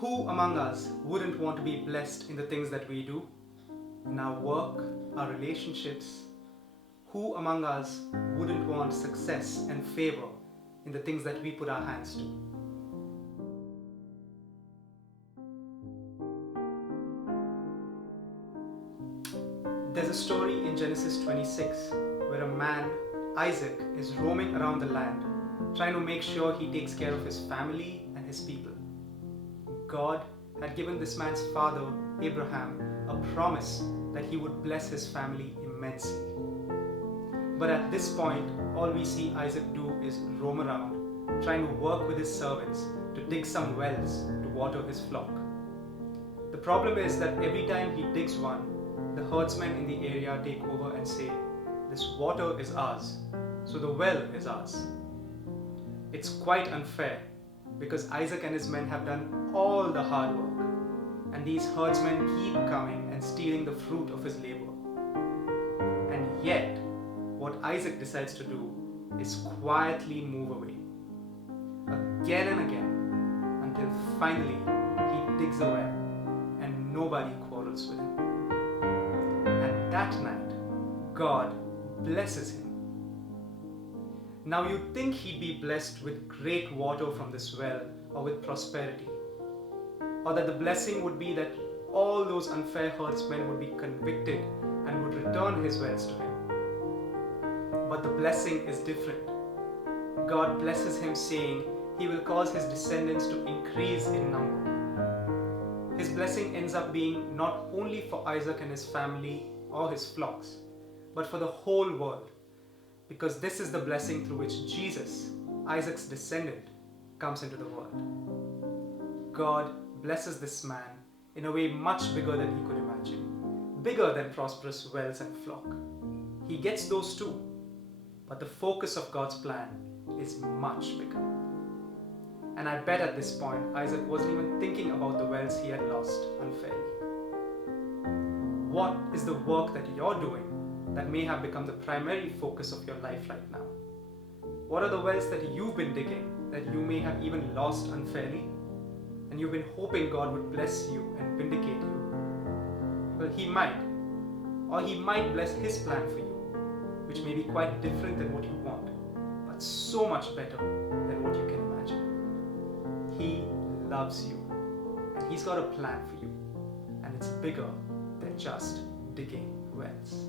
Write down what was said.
Who among us wouldn't want to be blessed in the things that we do, in our work, our relationships? Who among us wouldn't want success and favor in the things that we put our hands to? There's a story in Genesis 26 where a man, Isaac, is roaming around the land, trying to make sure he takes care of his family and his people. God had given this man's father, Abraham, a promise that he would bless his family immensely. But at this point, all we see Isaac do is roam around, trying to work with his servants to dig some wells to water his flock. The problem is that every time he digs one, the herdsmen in the area take over and say, "This water is ours, so the well is ours." It's quite unfair because Isaac and his men have done all the hard work, and these herdsmen keep coming and stealing the fruit of his labor. And yet, what Isaac decides to do is quietly move away, again and again, until finally he digs a well and nobody quarrels with him. And that night, God blesses him. Now you'd think he'd be blessed with great water from this well or with prosperity, or that the blessing would be that all those unfair herdsmen would be convicted and would return his wells to him. But the blessing is different. God blesses him, saying he will cause his descendants to increase in number. His blessing ends up being not only for Isaac and his family or his flocks, but for the whole world, because this is the blessing through which Jesus, Isaac's descendant, comes into the world. God blesses this man in a way much bigger than he could imagine, bigger than prosperous wells and flock. He gets those too, but the focus of God's plan is much bigger. And I bet at this point, Isaac wasn't even thinking about the wells he had lost unfairly. What is the work that you're doing that may have become the primary focus of your life right now? What are the wells that you've been digging that you may have even lost unfairly, and you've been hoping God would bless you and vindicate you? Well, he might, or he might bless his plan for you, which may be quite different than what you want, but so much better than what you can imagine. He loves you, and he's got a plan for you, and it's bigger than just digging wells.